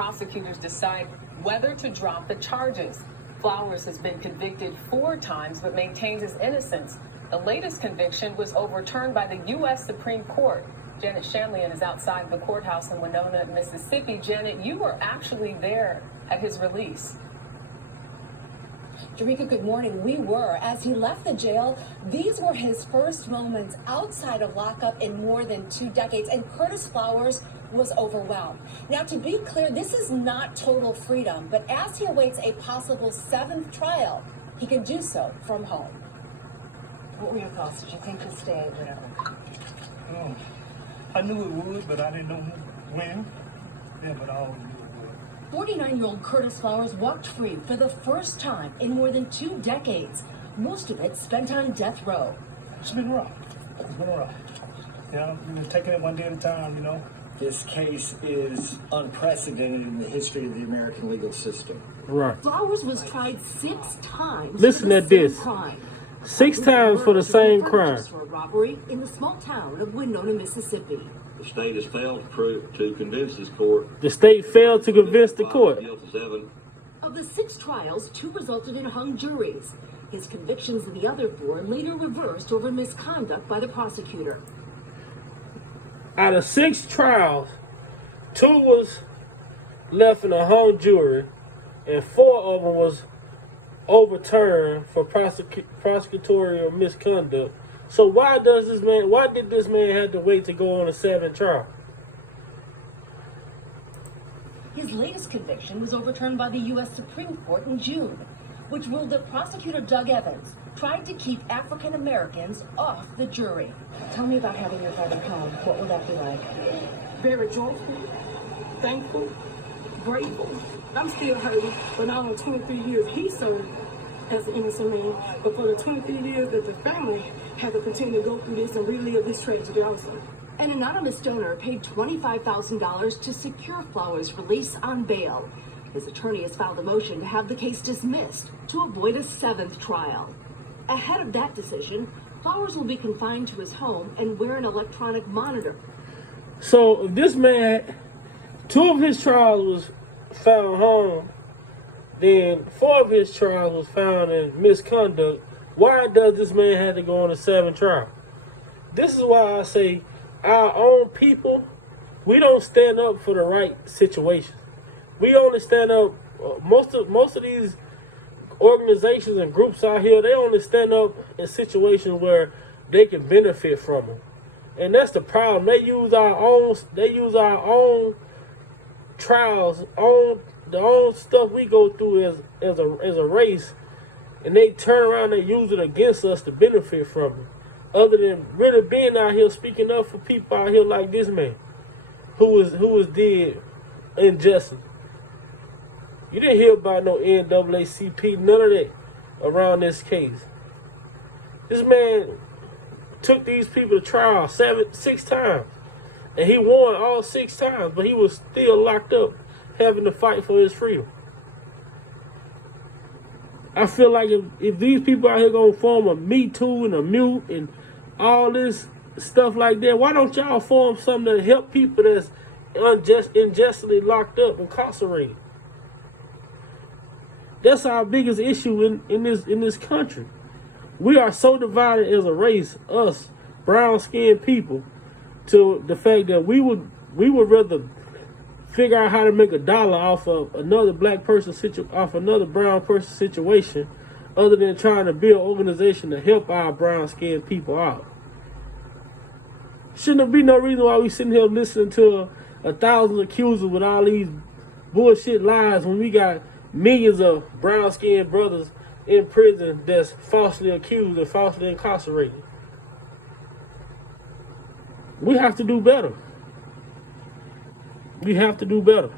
Prosecutors decide whether to drop the charges. Flowers has been convicted 4 times but maintains his innocence. The latest conviction was overturned by the U.S. Supreme Court. Janet Shanlian is outside the courthouse in Winona, Mississippi. Janet, you were actually there at his release. Jerika, good morning. We were. As he left the jail, these were his first moments outside of lockup in more than 2 decades, and Curtis Flowers was overwhelmed. Now, to be clear, this is not total freedom, but as he awaits a possible 7th trial, he can do so from home. What were your thoughts? Did you think he'd stay, whatever? I knew it would, but I didn't know when. Yeah, but I always knew it would. 49-year-old Curtis Flowers walked free for the first time in more than 2 decades, most of it spent on death row. It's been rough. It's been rough. Yeah, we've been taking it one day at a time, you know. This case is unprecedented in the history of the American legal system. Right. Flowers was tried 6 times. Listen for the at this. same crime. 6 times for the same crime. For a robbery in the small town of Winona, Mississippi. The state has failed to convince this court. The state failed to convince the court. Of the 6 trials, 2 resulted in hung juries. His convictions in the other 4 later reversed over misconduct by the prosecutor. Out of 6 trials, 2 was left in a hung jury, and 4 of them was overturned for prosecutorial misconduct. So why did this man have to wait to go on a 7th trial? His latest conviction was overturned by the U.S. Supreme Court in June, which ruled that prosecutor Doug Evans tried to keep African Americans off the jury. Tell me about having your father home. What would that be like? Very joyful, thankful, grateful. I'm still hurting, but not only 23 years he served as an innocent man, but for the 23 years that the family had to continue to go through this and relive this tragedy also. An anonymous donor paid $25,000 to secure Flowers' release on bail. His attorney has filed a motion to have the case dismissed to avoid a 7th trial. Ahead of that decision, Flowers will be confined to his home and wear an electronic monitor. So if this man, 2 of his trials was found hung, then 4 of his trials was found in misconduct. Why does this man have to go on a 7th trial? This is why I say our own people, we don't stand up for the right situations. We only stand up, most of these organizations and groups out here, they only stand up in situations where they can benefit from them. And that's the problem. They use our own trials, the own stuff we go through as a race, and they turn around and use it against us to benefit from it. Other than really being out here speaking up for people out here like this man, who was dead injustice. You didn't hear about no NAACP, none of that around this case. This man took these people to trial 6 times, and he won all 6 times, but he was still locked up, having to fight for his freedom. I feel like if these people out here gonna form a Me Too and a Mute and all this stuff like that, why don't y'all form something to help people that's unjustly locked up, incarcerated? That's our biggest issue in this country. We are so divided as a race, us brown-skinned people, to the fact that we would rather figure out how to make $1 off of another black person off another brown person situation, other than trying to build an organization to help our brown-skinned people out. Shouldn't there be no reason why we sitting here listening to 1,000 accusers with all these bullshit lies when we got millions of brown-skinned brothers in prison that's falsely accused and falsely incarcerated? We have to do better. We have to do better.